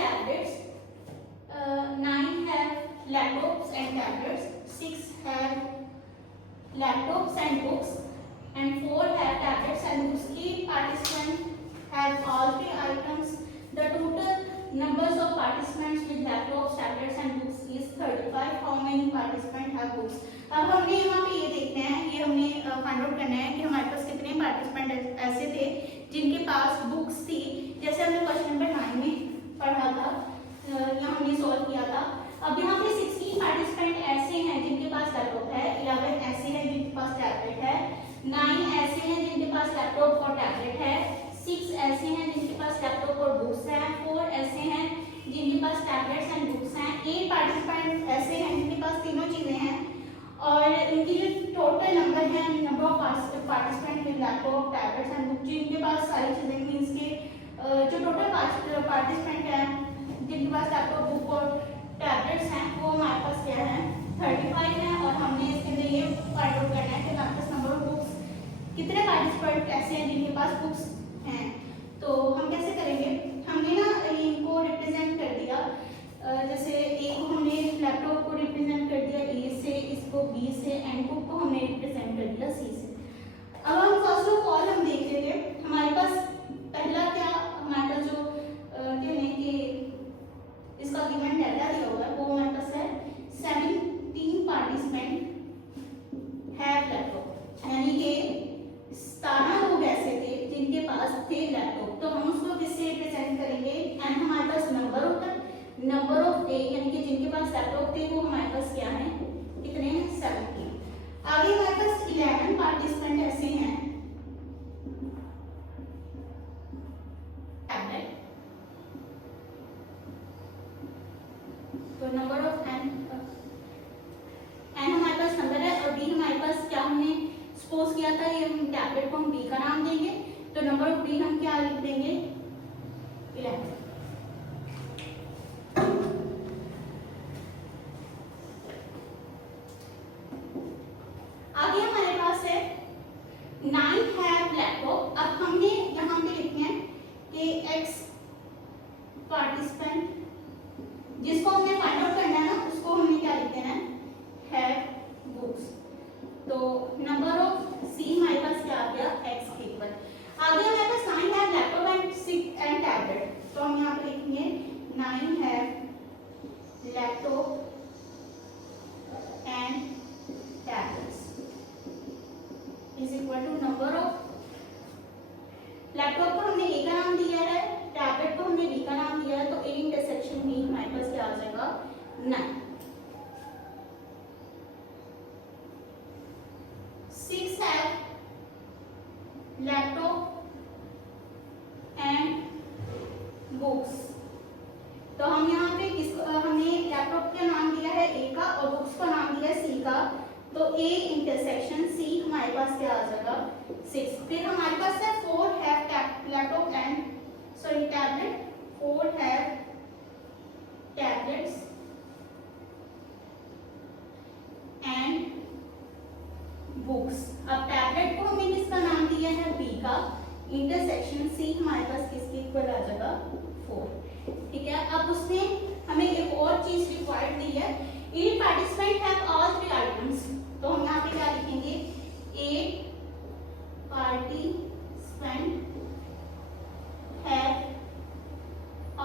tablets, 9 have laptops and tablets, 6 have laptops and books, and 4 have tablets and books. Each participant have all three items. The total numbers of participants with laptops, tablets and books is 35. How many participants have books? अब हमने यहाँ पे ये देखना है, ये हमने find out करना है कि हमारे पास कितने पार्टिसिपेंट ऐसे थे जिनके पास बुक्स थी। जैसे हमने क्वेश्चन नंबर 9 में पढ़ा था, यहाँ हमने सॉल्व किया था। अब यहाँ पे 16 पार्टिसिपेंट ऐसे हैं जिनके पास लैपटॉप है, 11 ऐसे हैं जिनके पास टैबलेट है, 9 ऐसे हैं जिनके पास लैपटॉप और टैबलेट है, 6 ऐसे हैं जिनके पास लैपटॉप और बुक्स है, 4 ऐसे हैं जिनके पास टैबलेट्स एंड बुक्स हैं, 8 पार्टिसिपेंट ऐसे हैं जिनके पास तीनों चीजें हैं। और इनकी जो टोटल नंबर है, number of participant with laptop, tablets and books, जिनके पास सारी चीजें मीन्स के जो टोटल पार्टिसिपेंट हैं जिनके पास लैपटॉप, बुक और टैबलेट्स हैं, वो हमारे पास क्या है 35 है। और हमने इसके अंदर ये फाइंड आउट करना है कि हमारे पास नंबर ऑफ बुक्स कितने पार्टिसिपेंट ऐसे हैं जिनके पास बुक्स हैं। तो हम कैसे करेंगे, हमने ना इनको रिप्रेजेंट कर दिया, जैसे ए को हमने लैपटॉप को रिप्रेजेंट कर दिया ए से, इसको बी से, एंड बुक को हमने रिप्रेजेंट कर दिया सी से। अब हम फर्स्ट ऑफ ऑल हम देख लेंगे हमारे पास पहला क्या, हमारे पास जो कहने कि इसका गिवन डाटा दिया हुआ है वो हमारे पास है 17 पार्टिसिपेंट हैव लैपटॉप, यानी कि 17 लोग ऐसे थे जिनके पास थे लैपटॉप। तो हम उसको किससे रिप्रेजेंट करेंगे, एंड हमारे पास नंबर होता है, नंबर ऑफ ए यानी कि जिनके पास लैपटॉप थे वो हमारे पास क्या है, कितने हैं 17। आगे हमारे पास 11 पार्टिसिपेंट ऐसे हैं टैबलेट, तो नंबर ऑफ एन हमारे पास नंबर है, और बी हमारे पास क्या, हमने सपोज किया था ये हम टैबलेट को हम बी का नाम देंगे, तो नंबर ऑफ बी हम क्या लिख देंगे 11। आगे हमारे पास है 9 हैव लैपटॉप। अब हमने यहाँ पे लिखे हैं कि एक्स पार्टिसिपेंट, जिसको हमने फाइंड आउट करना है ना, उसको हमने क्या लिख देना है हैव बुक्स। तो नंबर ऑफ सी हमारे पास क्या आ गया एक्स के इक्वल। आगे हमारे पास 9 हैव लैपटॉप एंड टैबलेट, तो हम यहाँ पे लिखेंगे 9 have laptop and tablets is equal to number of, laptop को हमने ए का नाम दिया है, टैबलेट को हमने बी का नाम दिया है, तो ए इंटरसेक्शन बी हमारे पास क्या आ जाएगा 9। 6 हैव लैपटॉप एंड बुक्स, तो हम यहाँ पे हमने लैपटॉप का नाम दिया है ए का और बुक्स का नाम दिया है सी का, तो ए इंटरसेक्शन सी हमारे पास क्या आ जाएगा 6। फिर हमारे पास है 4 have laptop and tablet, 4 have tablets and books. अब टैबलेट को हमने किसका नाम दिया है बी का, इंटरसेक्शन सी हमारे पास किसके इक्वल आ जाएगा 4। ठीक है, अब उसने हमें एक और चीज रिक्वायर्ड दी है, eight participant have all three items, तो हम यहाँ पे क्या लिखेंगे 8 पार्टिसिपेंट हैव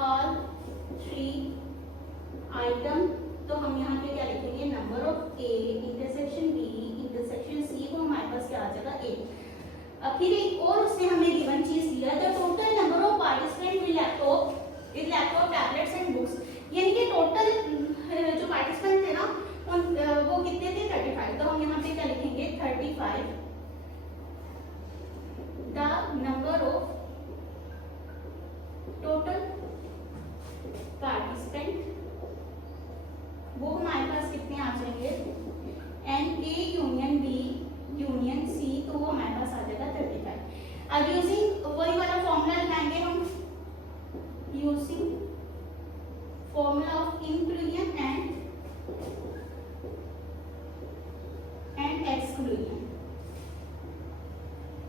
ऑल 3 आइटम, तो हम यहाँ पे क्या लिखेंगे number of A intersection B intersection C, को हमारे पास क्या आ जाएगा 8। अब फिर एक और उसने हमें गिवन चीज दिया है, the total number of participant with laptop tablets and books, यानी कि टोटल जो पार्टिसिपेंट थे ना वो कितने थे 35, तो हम यहाँ पे क्या लिखेंगे 35 the number of total participant, वो हमारे पास कितने आ जाएंगे n A union B union C, तो वो हमारे पास आ जाएगा 35। अब यूजिंग वही वाला फॉर्मूला लगाएंगे हम, using formula of inclusion and exclusion,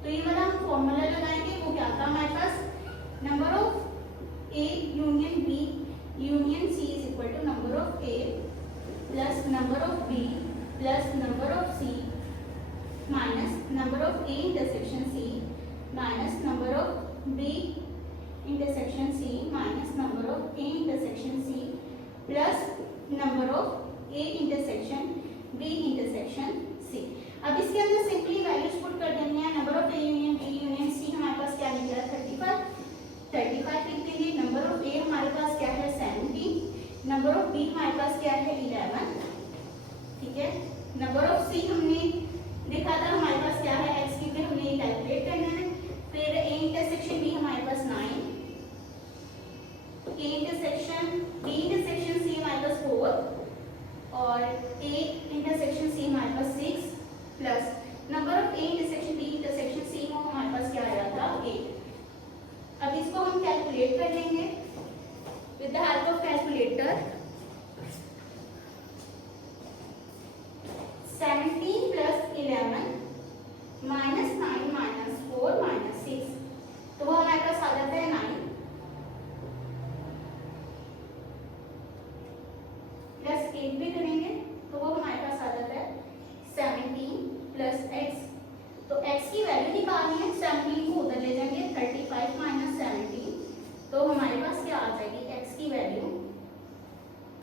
तो ये वाला हम फॉर्मूला लगाएंगे, वो क्या था हमारे पास number of A union B union C is equal to number of A plus number of B plus number of C minus number of A intersection C minus number of B intersection C minus number of A intersection C plus number of A intersection B intersection C. अब इसके अंदर simply values put कर देनी है। Number of A union B union C हमारे पास क्या निकला है 35 लिख देंगे। नंबर ऑफ ए हमारे पास क्या है 17, नंबर ऑफ बी हमारे पास क्या है 11, ठीक है। नंबर ऑफ सी हमने देखा था हमारे पास क्या है एक्स की, हमने ये कैलकुलेट करना है। फिर ए इंटरसेक्शन बी हमारे पास 9, A intersection B intersection C हमारे पास 4 और ए इंटरसेक्शन सी हमारे पास 6 plus number of A intersection B intersection C को हमारे पास क्या आया था 8। अब इसको हम कैलकुलेट कर लेंगे with the help of calculator. 17 plus 11 minus 9 minus 4 minus 6, तो वो हमारे पास आ जाता है 9 प्लस 8 भी करेंगे तो वो हमारे पास आ जाता है 17 प्लस x। तो x की वैल्यू निकालनी है, 17 को उधर ले जाएंगे 35 माइनस 17, तो हमारे पास क्या आ जाएगी x की वैल्यू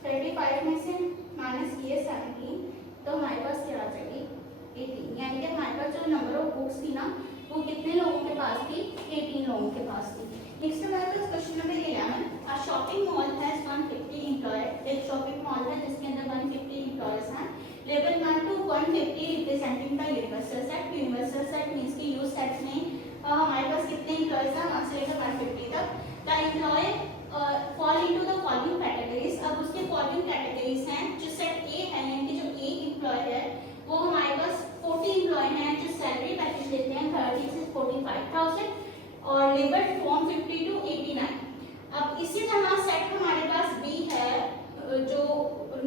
35 में से माइनस किए 17, तो हमारे पास क्या आ जाएगी 18। यानी कि हमारे पास जो नंबर ऑफ बुक्स थी ना वो कितने लोगों के पास थी 18 लोगों के पास थी। नेक्स्ट हमारे पास question number 11, a shopping mall has 150 employees. एक शॉपिंग मॉल है जिसके अंदर 150 एम्प्लॉयज हैं। Level 1 to 150 representing by universal set. Universal set means कि यूज सेट में हमारे पास कितने एम्प्लॉयज हैं 1 से लेकर 150 तक। The employ fall into the following categories. अब उसके फॉलोइंग कैटेगरीज हैं जो सेट ए है, यानी कि जो ए एम्प्लॉय है वो हमारे पास 40 एम्प्लॉय हैं जो सैलरी पैकेज लेते हैं 30 से 45,000 और लेबर फ्रॉम 50 to 89। अब इसी तरह सेट हमारे पास बी है जो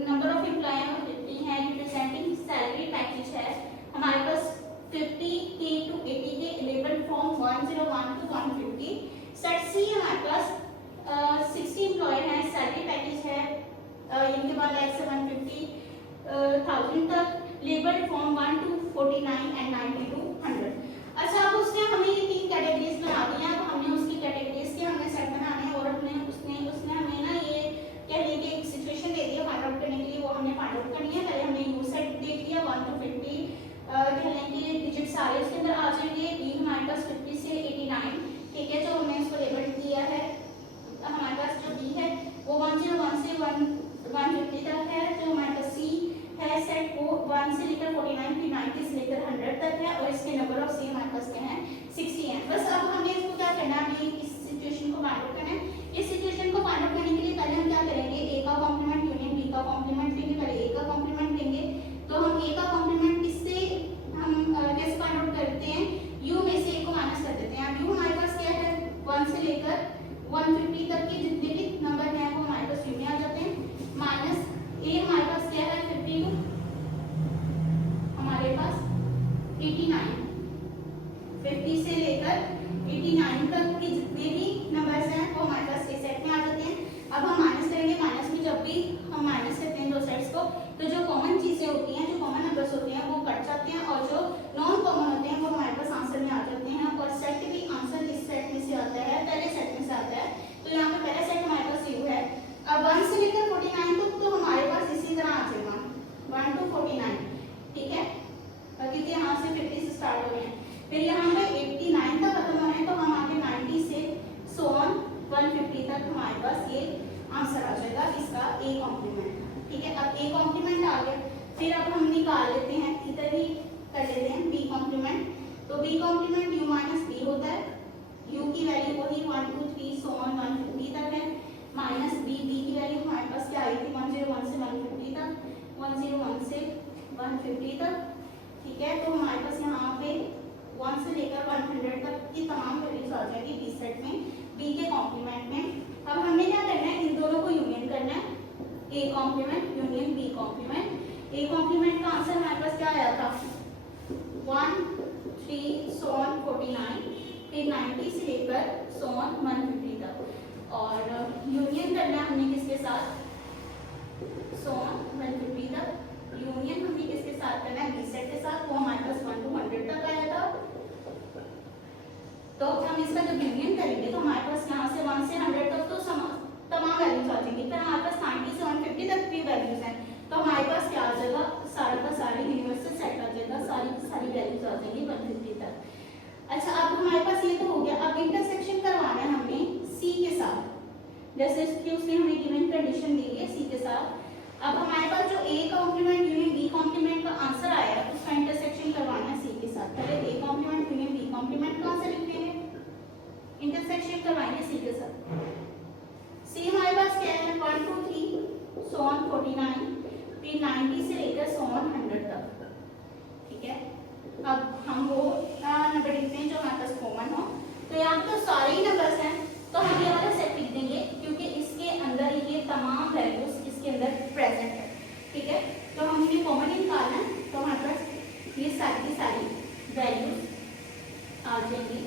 नंबर ऑफ एम्प्लॉय 50 है रिप्रेजेंटिंग सैलरी पैकेज है हमारे पास 50K to 80K, labour from 101 to 150। Set C हमारे पास 60 एम्प्लॉय हैं, सैलरी पैकेज है इनके बाद लाइक से 150,000 तक, labour from 1 to 49 and 90 to 100। अच्छा, अब उसने हमें ये 3 कैटेगरीज बना दी हैं। अब हमने उसकी कैटेगरीज के हमने सेट बनाने हैं और उसने हमें ना ये क्या ली कि एक सिचुएशन दे दी है फाइंड आउट करने के लिए, वो हमने फाइंड आउट करनी है। पहले हमने यूज सेट देख लिया 1 to 50 कह लेंगे डिजिट सारे उसके अंदर आ जाएंगे। बी हमारे पास 50 से 89, ठीक है, जो हमने उसको लेबल किया है। हमारे पास जो बी है वो 101 से 150 तक है। जो हमारे पास सी है सेट वो 1 से लेकर 49 फिर 90 से लेकर 100 तक है और इसके नंबर ऑफ सी हमारे पास क्या है 60 है। बस अब हमें इसको क्या करना है, हमें इस सिचुएशन को फाइंड आउट करना है। इस सिचुएशन को फाइंड आउट करने के लिए पहले हम क्या करेंगे, ए का कॉम्प्लीमेंट यूनियन बी का कॉम्प्लीमेंट लेंगे। पहले ए का कॉम्प्लीमेंट लेंगे तो हम ए का कॉम्प्लीमेंट किससे हम कैसे फाइंड आउट करते हैं, यू में से ए को माइनस कर देते हैं। अब यू हमारे पास क्या है 1 से लेकर 150 तक के जितने भी नंबर हैं वो हमारे पास यू में आ जाते हैं। माइनस ए हमारे पास क्या है 52, हमारे पास 89, 50 से लेकर 89 तक के जितने भी नंबर्स हैं वो हमारे पास इस सेट में आ जाते हैं। अब हम माइनस करेंगे, माइनस में जब भी हम माइनस करते हैं दो सेट्स को तो जो कॉमन चीजें होती हैं, जो कॉमन नंबर्स होते हैं वो कट जाते हैं और जो नॉन कॉमन होते हैं वो हमारे पास आंसर में आ जाते हैं। और सेट भी आंसर इस सेट में से आता है, पहले सेट में से आता है। तो यहाँ पे पहला सेट हमारे पास यू है। अब 1 से लेकर 49 तक तो हमारे पास इसी तरह आ जाएगा 1 to 49, ठीक है, क्योंकि यहाँ से 50 से स्टार्ट हो रहे हैं। फिर यहाँ पे 89 तक खत्म हो रहे हैं तो हम आगे 90 से सो ऑन 150 तक हमारे पास ये आंसर आ जाएगा इसका ए कॉम्प्लीमेंट, ठीक है। अब ए कॉम्प्लीमेंट आ गया, फिर अब हम निकाल लेते हैं, इधर ही कर लेते हैं बी कॉम्प्लीमेंट। तो B complement U minus B होता है, यू की वैल्यू वही 1 2 3 सो ऑन 150 तक है, माइनस बी, बी की वैल्यू हमारे पास क्या आई थी 101 से 150 तक, 101 से 150 तक, ठीक है। तो हमारे पास यहाँ पे 1 से लेकर 100 तक की तमाम वैल्यूज आ जाएगी बी सेट में, बी के कॉम्प्लीमेंट में। अब हमने क्या करना है, इन दोनों को यूनियन करना है, A complement union B complement. A complement का आंसर हमारे पास क्या आया था 1 3 सो ऑन 49, फिर 90 से लेकर सो ऑन 150 तक। और यूनियन करना है हमने किसके साथ, सो ऑन 150 तक। यूनियन हमने किसके साथ करना है, बी सेट के साथ, वो हमारे पास 1 to 100 तक आया था। तो हम इसका जब यूनियन करेंगे तो हमारे पास यहाँ से 1 से 100 तक तो तमाम वैल्यूज आ जाएंगी, फिर हमारे पास 90 से 150 तक भी वैल्यूज हैं, तो हमारे पास क्या आ जाएगा, सारा का सारा यूनिवर्सल सेट आ जाएगा, सारी की सारी वैल्यूज आ जाएंगी 150 तक। अच्छा, अब हमारे पास ये तो हो गया। अब इंटरसेक्शन करवाना है हमने सी के साथ, जैसे इसकी उसने हमें गिवन कंडीशन दी है सी के साथ। अब हमारे पास जो A complement union B complement का आंसर आया उसका इंटरसेक्शन करवाना है सी के साथ। पहले A complement union B complement का आंसर लिख लेंगे, इंटरसेक्शन करवाएंगे सी के साथ। सी हमारे पास क्या है, 1 2 3 सो ऑन 49, फिर 90 से लेकर सो ऑन 100 तक। ठीक है, अब हम वो नंबर लिखते हैं जो हमारे पास कॉमन हो। तो यहाँ पे तो सारे ही नंबर्स हैं, तो हम ये वाला सेट लिख देंगे क्योंकि इसके अंदर ये तमाम वैल्यूज इसके अंदर प्रेजेंट है। ठीक है, तो हम इन्हें कॉमन निकालना है, तो हमारे पास ये सारी की सारी वैल्यूज आ जाएंगी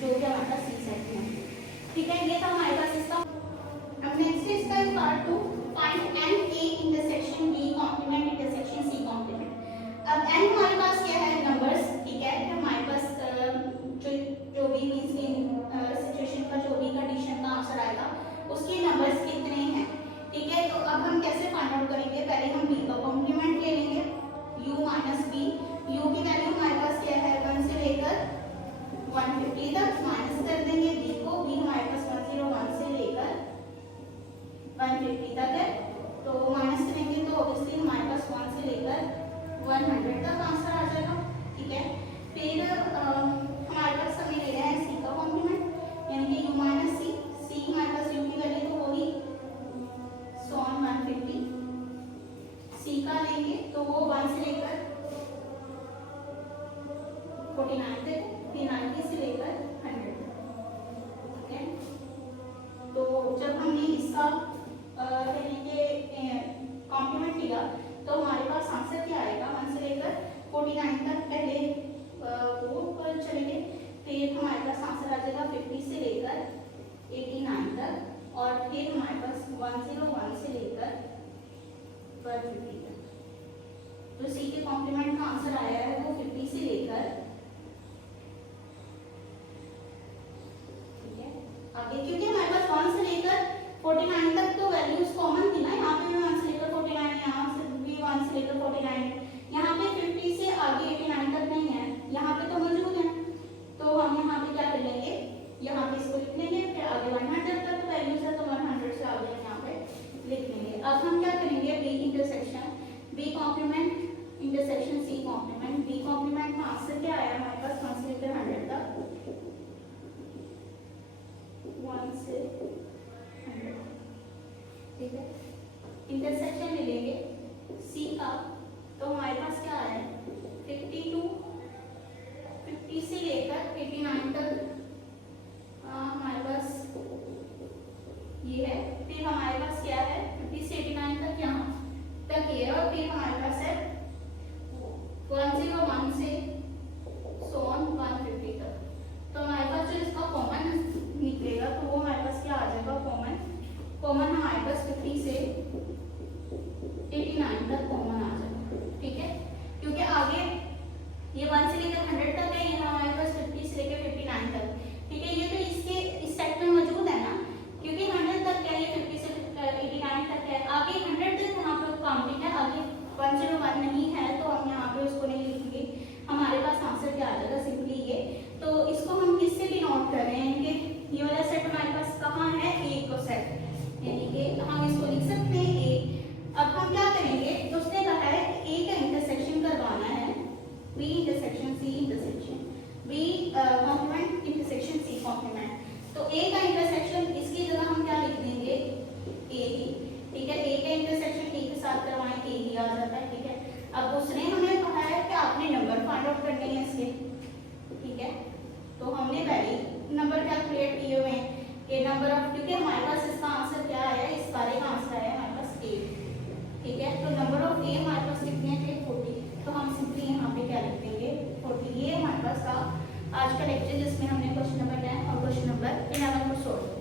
जो कि हमारे पास सी सेट में है। ठीक है, ये था हमारे पास इसका। अब नेक्स्ट इसका है part 2, find n A intersection B complement intersection C complement. अब एन हमारे पास क्या है, नंबर्स। ठीक है, तो हमारे पास जो भी मींस सिचुएशन का जो भी कंडीशन का आंसर आएगा उसके नंबर्स कितने हैं। ठीक है, तो अब हम कैसे फाइंड आउट करेंगे, पहले हम बी का कॉम्प्लीमेंट ले लेंगे, u माइनस बी। u की वैल्यू हमारे पास क्या है, 1 से लेकर 150 तक, माइनस कर देंगे b को, b हमारे पास 101 से लेकर 150 तक है, तो माइनस करेंगे तो ऑब्वियसली हमारे पास 1 से लेकर 100 तक आंसर आ जाएगा। ठीक है, फिर हमारे पास हमें ले रहा है सी का कॉम्प्लीमेंट यानी कि u माइनस सी। सी हमारे पास u की वैल्यू तो होगी सो ऑन 150, सी का लेंगे तो वो 1 से लेकर 49 तक, फिर 90 से लेकर 100 तक। ठीक है, तो जब हमने इसका कॉम्प्लीमेंट लिया तो हमारे पास आंसर क्या आएगा, 1 से लेकर 49 तक पहले वो चलेंगे, फिर हमारे पास आंसर आ जाएगा 50 से लेकर 89 तक, और फिर हमारे पास 101 से लेकर 150 तक। तो सी के कॉम्प्लीमेंट का आंसर आया है वो 50 से लेकर, ठीक है, आगे क्योंकि हमारे पास 1 से लेकर 49 तक तो वैल्यूज कॉमन थी ना, यहाँ पे भी 1 से लेकर 49, यहाँ से भी 1 से लेकर 49, यहाँ पे 50 से आगे 89 तक नहीं है, यहाँ पे तो मौजूद है, तो हम यहाँ पे क्या कर लेंगे, यहाँ पे इसको लिख लेंगे, फिर आगे 100 तक वैल्यूज है तो 100 से आगे यहाँ पे लिख लेंगे। अब हम क्या करेंगे, B intersection B complement intersection C complement. B complement का आंसर क्या आया हमारे पास, 1 से लेकर 100 तक, 1 से 100। ठीक है, इंटरसेक्शन ले लेंगे सी का, तो हमारे पास क्या आया, 50 से लेकर 89 तक हमारे पास ये है, फिर हमारे पास क्या है 50 से 89 तक यहाँ तक ये, और फिर हमारे पास है 101 से सो ऑन 150 तक। तो हमारे पास जो इसका कॉमन निकलेगा तो वो हमारे पास क्या आ जाएगा, कॉमन हमारे पास 50 से 89 तक कॉमन आ जाएगा। ठीक है, क्योंकि आगे ये 1 से लेकर 100 तक है, ये हमारे पास 50 से लेकर 59 तक। ठीक है, ये तो इसके इस सेट में मौजूद है ना, क्योंकि 100 तक है, ये 50 से 89 तक है, आगे 100 तक यहाँ पर काउंटिंग है, आगे 101 नहीं है तो हम यहाँ पे उसको नहीं लिखेंगे, हमारे पास आंसर क्या आ जाएगा, सिंपली ये। तो इसको हम किससे डिनोट कर रहे हैं कि ये वाला सेट हमारे पास कहाँ है, ए को सेट, यानी कि हम इसको लिख सकते हैं ए। अब हम क्या करेंगे, तो उसने कहा है कि ए का इंटरसेक्शन करवाना है, B intersection C intersection, B complement intersection C complement. तो ए का इंटरसेक्शन इसकी जगह हम क्या लिख देंगे, ए ही। ठीक है, ए का इंटरसेक्शन ए के साथ करवाएं, ए ही आ जाता है। ठीक है, अब उसने हमें कहा है कि आपने नंबर फाइंड आउट करने हैं इसके। ठीक है, तो हमने पहले नंबर कैलकुलेट किए हुए हैं कि नंबर ऑफ, क्योंकि हमारे पास इसका आंसर क्या आया, इस सारे का आंसर आया हमारे पास ए। ठीक है, तो नंबर ऑफ ए हमारे पास कितने थे, 40, तो हम सिंपली यहाँ पे क्या लिख देंगे, 40। ये हमारे पास था आज का लेक्चर जिसमें हमने क्वेश्चन नंबर 10 और क्वेश्चन नंबर 11 को सॉल्व